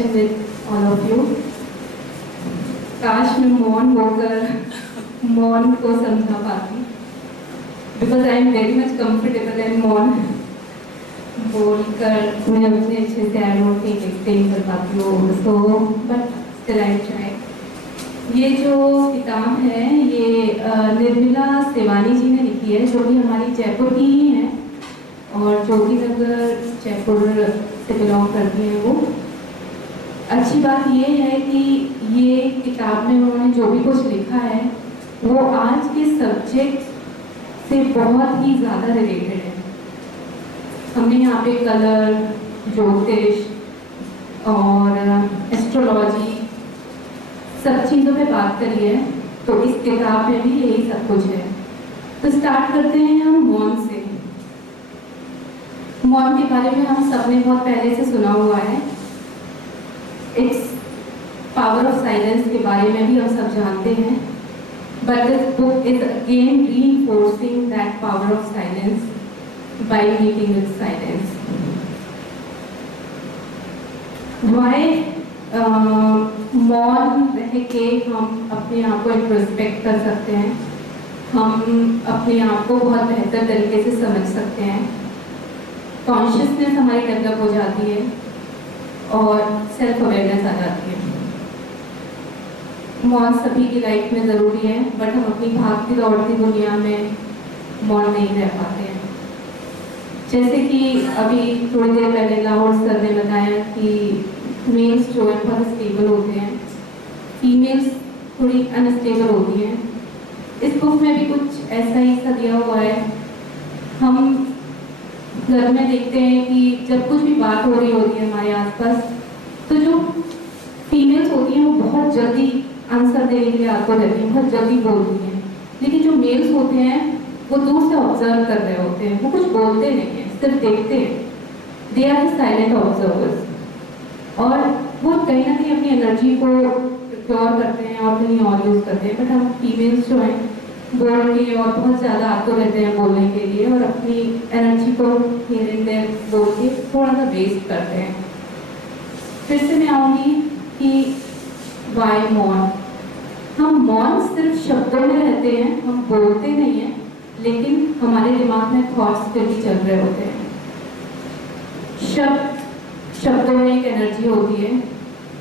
Session with all of you. काश मैं मौन होकर मौन को समझा पाती, because I am very much comfortable and मौन बोलकर मैं अपने अच्छे से आई डोंट थिंक एक्सप्लेन कर पाती हूँ, so but still I try. ये जो किताब है ये निर्मला सेवानी जी ने लिखी है, जो कि हमारी जयपुर की ही है और ज्योति नगर जयपुर से बिलोंग करती हैं वो। अच्छी बात ये है कि ये किताब में उन्होंने जो भी कुछ लिखा है वो आज के सब्जेक्ट से बहुत ही ज़्यादा रिलेटेड है। हमने यहाँ पे कलर, ज्योतिष और एस्ट्रोलॉजी सब चीज़ों पे बात करी है, तो इस किताब में भी यही सब कुछ है। तो स्टार्ट करते हैं हम मौन से। मौन के बारे में हम सबने बहुत पहले से सुना हुआ है। इट्स पावर ऑफ साइलेंस के बारे में भी हम सब जानते हैं, but this book is again reinforcing that power of silence by meeting with silence. Why मौन रह के हम अपने आप को इंट्रोस्पेक्ट कर सकते हैं, हम अपने आप को बहुत बेहतर तरीके से समझ सकते हैं, कॉन्शियसनेस हमारी डेवलप हो जाती है और सेल्फ अवेयरनेस आ जाती है। मौन सभी की लाइफ में ज़रूरी है, बट हम अपनी भागती दौड़ती दुनिया में मौन नहीं रह पाते हैं। जैसे कि अभी थोड़ी देर पहले लाहौर सर ने बताया कि मेल्स जो है बहुत स्टेबल होते हैं, फीमेल्स थोड़ी अनस्टेबल होती हैं। इस बुक में भी कुछ ऐसा ही सा दिया हुआ है। हम घर में देखते हैं कि जब कुछ भी बात हो रही होती है हमारे आसपास, तो जो फीमेल्स होती हैं वो बहुत जल्दी आंसर देने के लिए आगे रहती हैं, बहुत जल्दी बोलती हैं, लेकिन जो मेल्स होते हैं वो दूर से ऑब्जर्व कर रहे होते हैं, वो कुछ बोलते नहीं हैं, सिर्फ देखते हैं। They are the silent observers, और वो कहीं ना कहीं अपनी एनर्जी को प्योर करते हैं और कहीं और यूज़ करते हैं। बट हम फीमेल्स जो हैं बोल के और बहुत ज़्यादा आगे रहते हैं बोलने के लिए, और अपनी एनर्जी को हियर एंड देयर बोल के थोड़ा सा वेस्ट करते हैं। फिर से मैं आऊँगी कि वाई मौन। हम मौन सिर्फ शब्दों में रहते हैं, हम बोलते नहीं हैं, लेकिन हमारे दिमाग में थॉट्स फिर भी चल रहे होते हैं। शब्दों में एक एनर्जी होती है,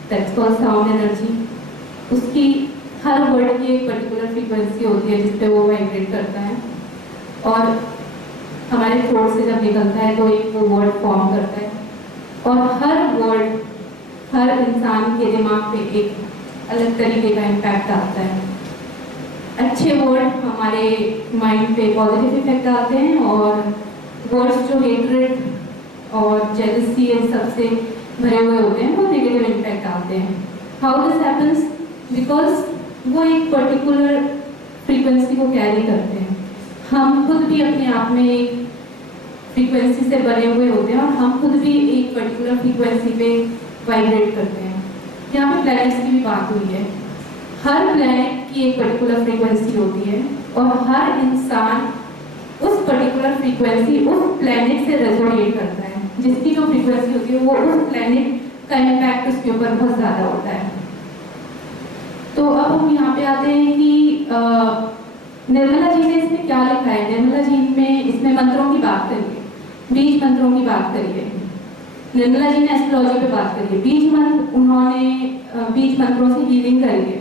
दैट्स कॉल्ड साउंड एनर्जी। उसकी हर वर्ड की एक पर्टिकुलर फ्रीक्वेंसी होती है जिस पे वो वाइब्रेट करता है, और हमारे थ्रोट से जब निकलता है तो एक वो वर्ड फॉर्म करता है, और हर वर्ड हर इंसान के दिमाग पे एक अलग तरीके का इम्पैक्ट आता है। अच्छे वर्ड हमारे माइंड पे पॉजिटिव इफेक्ट आते हैं, और वर्ड्स जो हेट्रेड और जेलसी इन सबसे भरे हुए होते हैं वो नेगेटिव इम्पैक्ट आते हैं। How this happens? बिकॉज वो एक पर्टिकुलर फ्रीक्वेंसी को कैरी करते हैं। हम खुद भी अपने आप में एक फ्रीक्वेंसी से बने हुए होते हैं, और हम खुद भी एक पर्टिकुलर फ्रीक्वेंसी पे वाइब्रेट करते हैं। यहाँ पे प्लैनेट्स की भी बात हुई है। हर प्लैनेट की एक पर्टिकुलर फ्रीक्वेंसी होती है, और हर इंसान उस पर्टिकुलर फ्रीक्वेंसी उस प्लैनेट से रेजोनेट करता है। जिसकी जो फ्रीक्वेंसी होती है वो उस प्लैनेट का इम्पैक्ट उसके ऊपर बहुत ज़्यादा होता है। तो अब हम यहाँ पे आते हैं कि निर्मला जी ने इसमें क्या लिखा है। निर्मला जी में इसमें मंत्रों की बात करी है, बीज मंत्रों की बात करी है। निर्मला जी ने एस्ट्रोलॉजी पे बात करी है। बीज मंत्र, उन्होंने बीज मंत्रों से हीलिंग करी है।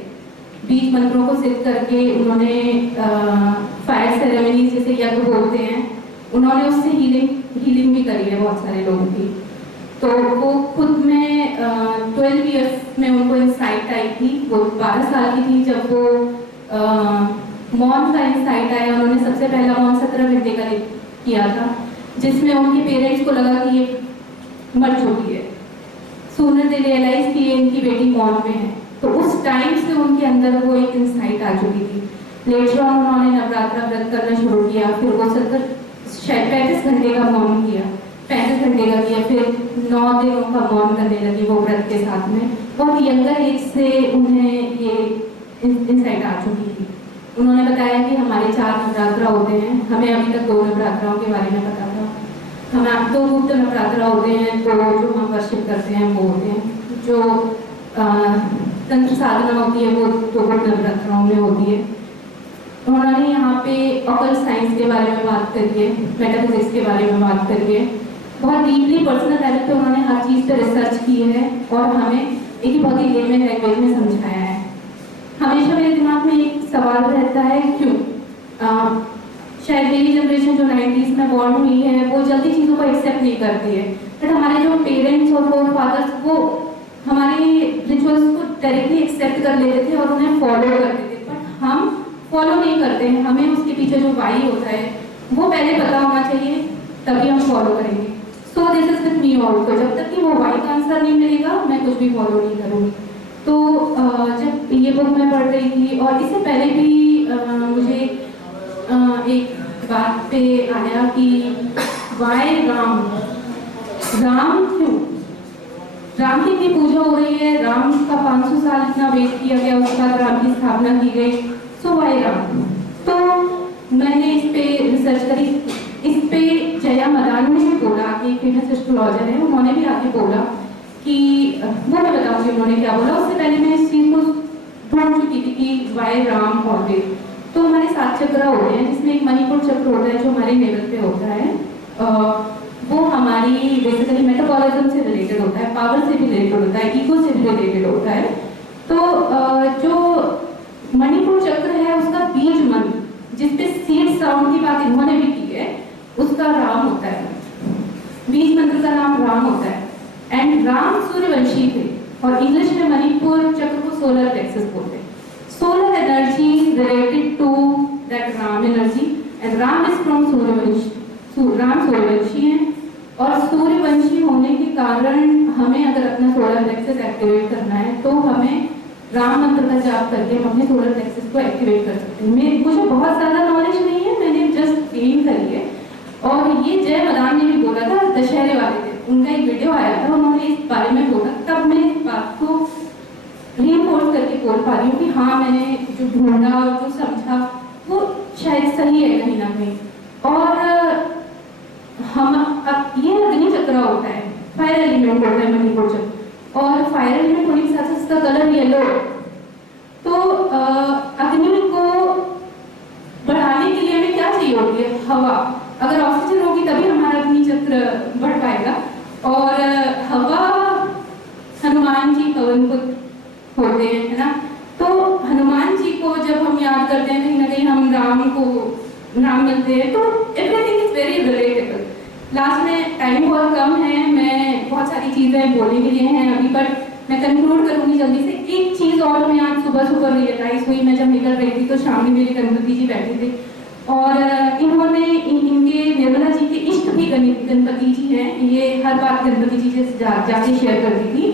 बीज मंत्रों को सिद्ध करके उन्होंने फायर सेरेमनी जैसे यज्ञ बोलते हैं, उन्होंने उससे हीलिंग भी करी है बहुत सारे लोगों की। तो वो खुद में 12 ईयर्स में उनको इंसाइट आई थी। वो 12 साल की थी जब वो मौन का इंसाइट आया। उन्होंने सबसे पहला मौन 17 घंटे का किया था, जिसमें उनके पेरेंट्स को लगा कि ये मर चुकी है। सूनर दे रियलाइज कि ये इनकी बेटी मौन में है, तो उस टाइम से उनके अंदर वो एक इंसाइट आ चुकी थी। लेटर ऑन उन्होंने नवरात्रा व्रत करना शुरू किया, फिर वो 35 घंटे का मौन किया, 35 घंटे का किया, फिर 9 दिनों का मौन करने लगी वो व्रत के साथ में। बहुत यंगर एज से उन्हें ये इंसाइट आ चुकी थी। उन्होंने बताया कि हमारे 4 नवरात्रा होते हैं, हमें अभी तक 2 नवरात्राओं के बारे में पता था। हमारे 2 गुप्त नवरात्रा होते हैं, तो जो हम वर्शिप करते हैं वो होते हैं, जो तंत्र साधना होती है वो टोकन नवरात्रों में होती है। उन्होंने यहाँ पे ऑकल्ट साइंस के बारे में बात करी है, मेटाफिजिक्स के बारे में बात करी है। बहुत डीपली पर्सनल लेवल पे उन्होंने हर चीज़ पे रिसर्च की है और हमें एक बहुत ही लेमन लैंग्वेज में समझाया है। हमेशा मेरे दिमाग में एक सवाल रहता है, क्यों? शायद मेरी जनरेशन जो 90s में बॉर्न हुई है वो जल्दी चीज़ों को एक्सेप्ट नहीं करती है, बट हमारे जो पेरेंट्स और फोर फादर्स वो हमारे रिचुअल्स को डायरेक्टली एक्सेप्ट कर लेते थे और उन्हें फॉलो करते थे, बट हम फॉलो नहीं करते हैं। हमें उसके पीछे जो वाई होता है वो पहले पता होना चाहिए, तभी हम फॉलो करेंगे। So this is with me also, जब तक कि वो वाई का आंसर नहीं मिलेगा मैं कुछ भी फॉलो नहीं करूँगी। तो जब ये बुक मैं पढ़ रही थी और इससे पहले भी मुझे एक बात पे आया कि वाई राम क्यों? राम की इतनी पूजा हो रही है, राम का 500 साल इतना वेट किया गया, उसके बाद राम की स्थापना की गई, सो वाई राम? तो मैंने इस पे रिसर्च करी। इस पे जया मदान ने भी बोला कि फेमस एस्ट्रोलॉजर है, उन्होंने भी आके बोला कि वो मैं बताऊंगी उन्होंने क्या बोला। उससे पहले मैं इस चीज़ को ढूंढ चुकी थी कि वाई राम ऑलवेज। तो हमारे 7 चक्र होते हैं, जिसमें एक मणिपुर चक्र होता है जो हमारे नेवल पे होता है। वो हमारी बेसिकली मेटाबॉलिज्म से रिलेटेड होता है, पावर से भी रिलेटेड होता है, ईगो से भी रिलेटेड होता है। तो जो मणिपुर चक्र है उसका बीज मंत्र, जिसपे सीड साउंड की बात इन्होंने भी की है, उसका राम होता है। बीज मंत्र का नाम राम होता है। एंड राम सूर्यवंशी थे और इंग्लिश में मणिपुर चक्र को सोलर प्लेक्सस बोलते हैं। Solar energy related to that Ram energy, and Ram is from Suryavansh. Ram Suryavanshi है और सूर्यवंशी होने के कारण हमें अगर अपना सोलर प्लेक्सस एक्टिवेट करना है तो हमें राम मंत्र का जाप करके हम अपने सोलर प्लेक्सस को एक्टिवेट कर सकते हैं। मुझे बहुत ज़्यादा नॉलेज नहीं है, मैंने जस्ट गेन करी है। और ये जय मदान ने भी बोला था, दशहरे वाले दिन उनका एक वीडियो आया था, उन्होंने इस बारे में बोला, तब मैं इस बात को रीइंफोर्स करके बोल पा रही हूँ कि हाँ, मैंने जो ढूंढा और जो समझा वो शायद सही है कहीं ना कहीं। और हम अब ये अग्नि चक्र होता है, फायर एलिमेंट होता है मणिपुर चक्र, और फायर एलिमेंट होने के साथ इसका कलर येलो। तो अग्नि को बढ़ाने के लिए हमें क्या चाहिए होती है? हवा। अगर ऑक्सीजन होगी तभी हमारा अग्नि चक्र बढ़ पाएगा। और हवा हनुमान जी पवन पुत्र होते हैं, है ना? तो हनुमान जी को जब हम याद करते हैं, कहीं ना कहीं हम राम मिलते हैं, तो everything is very relatable. Last में टाइम बहुत कम है, मैं बहुत सारी चीज़ें बोलने के लिए हैं अभी, बट मैं कंक्लूड करूंगी जल्दी से। एक चीज़ और मैं आज सुबह रियलाइज हुई, मैं जब निकल रही थी तो सामने मेरे गणपति जी बैठे थे और इन्होंने इनके निर्मला जी के इष्ट भी गणपति जी हैं। ये हर बात गणपति जी से जाके शेयर करती थी।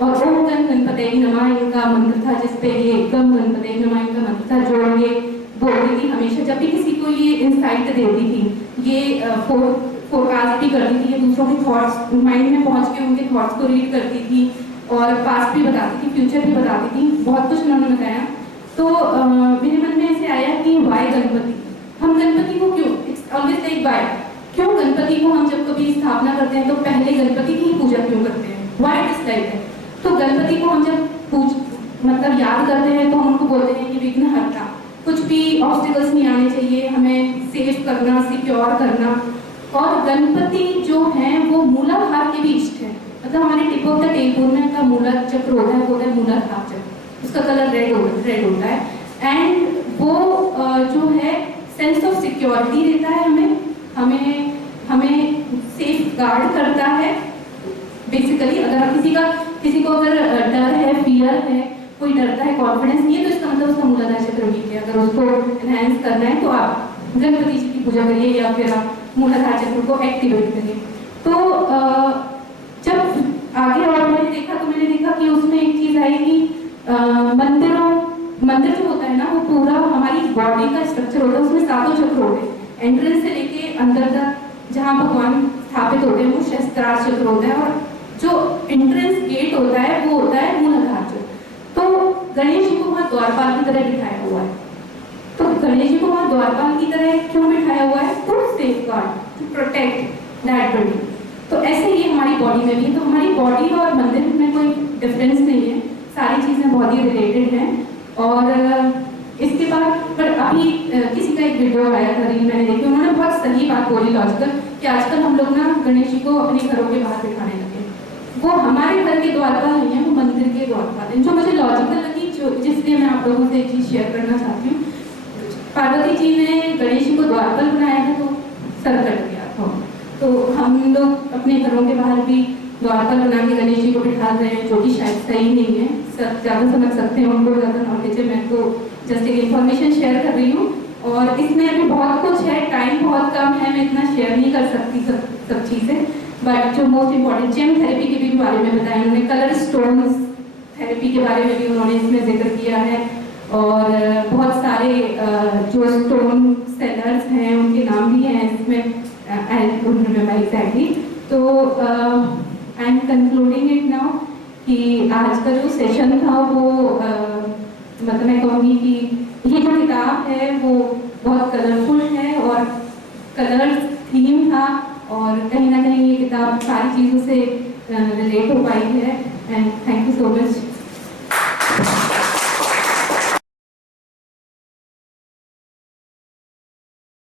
और ओम गणपतये नमः इनका मंत्र था, जिसपे ये गम गणपतये नमः इनका मंत्र था, जो ये बोलती थी हमेशा जब भी किसी को ये इंसाइट देती थी। ये फोरकास्ट भी करती थी, ये दूसरों के थॉट्स माइंड में पहुंच के उनके थॉट्स को रीड करती थी और पास्ट भी बताती थी, फ्यूचर भी बताती थी, बहुत कुछ उन्होंने बताया। तो मेरे मन में ऐसे आया कि वाई गणपति? हम गणपति को क्यों, इट्स ऑलवेज लाइक वाई, क्यों गणपति को हम जब कभी स्थापना करते हैं तो पहले गणपति की ही पूजा क्यों करते हैं? Why it is like that? तो गणपति को हम जब मतलब याद करते हैं तो हम उनको बोलते हैं कि विघ्नहर्ता, कुछ भी ऑब्स्टिकल्स नहीं आने चाहिए, हमें सेफ करना, सिक्योर करना। और गणपति जो हैं वो मूलाधार के भी इष्ट है, मतलब हमारे टिप ऑफ द टेल का मूला चक्र होता है, वो है मूलाधार चक्र, उसका कलर रेड होता है। एंड वो जो है सेंस ऑफ सिक्योरिटी देता है हमें सेफ गार्ड करता है। बेसिकली अगर किसी को अगर डर है, फियर है, कोई डरता है, कॉन्फिडेंस नहीं है, तो इसका मतलब उसका मूलाधार चक्र वीक है। अगर उसको एनहांस करना है तो आप गणपति जी की पूजा करिए या फिर आप मूलाधार चक्र को एक्टिवेट करिए। तो जब आगे और मैंने देखा कि उसमें एक चीज आई कि मंदिर जो होता है ना, वो पूरा हमारी बॉडी का स्ट्रक्चर होता है, उसमें 7 चक्र होते हैं। एंट्रेंस से लेके अंदर तक जहाँ भगवान स्थापित होते हैं वो शस्त्रार चक्र होता है, और जो एंट्रेंस गेट होता है वो होता है मूलाधार चक्र। तो गणेश जी को वहाँ द्वारपाल की तरह बिठाया हुआ है। तो गणेश जी को वहाँ द्वारपाल की तरह क्यों बिठाया हुआ है? To safeguard, to protect that body. तो ऐसे ही हमारी बॉडी में भी, तो हमारी बॉडी और मंदिर में कोई डिफरेंस नहीं है, सारी चीज़ें बहुत ही रिलेटेड हैं। और इसके बाद पर अभी किसी का एक वीडियो आया था, रील मैंने देखी, उन्होंने बहुत सही बात बोली लॉजिकल, कि आजकल हम लोग ना गणेश जी को अपने घरों के बाहर बिठाने लगे। वो हमारे घर के द्वार पर नहीं है, वो मंदिर के द्वार पर है। जो मुझे लॉजिकल लगी, जो जिसलिए मैं आप लोगों से एक चीज़ शेयर करना चाहती हूँ। पार्वती जी ने गणेश जी को द्वार पर बनाया था तो सर कट गया था, तो हम लोग अपने घरों के बाहर भी द्वार पर बना के गणेश जी को बिठा रहे हैं, जो कि शायद सही नहीं है। सब ज़्यादा समझ सकते हैं, उनको ज़्यादा नॉलेज है, मैं तो जस्ट एक इन्फॉर्मेशन शेयर कर रही हूँ। और इसमें अभी बहुत कुछ है, टाइम बहुत कम है, मैं इतना शेयर नहीं कर सकती सब चीज़ें। बट जो मोस्ट इम्पॉर्टेंट जेम थेरेपी के भी बारे में बताया उन्होंने, कलर स्टोन्स थेरेपी के बारे में भी उन्होंने इसमें जिक्र किया है। और बहुत सारे जो स्टोन सेलर्स हैं उनके नाम भी हैं इसमें, आई डोंट रिमेंबर एग्जैक्टली। तो I am concluding it now कि आज का जो सेशन था वो मतलब मैं कहूँगी कि ये जो किताब है वो बहुत कलरफुल है और कलर थीम था, और कहीं ना कहीं ये किताब सारी चीज़ों से रिलेट हो पाई है। And thank you so much.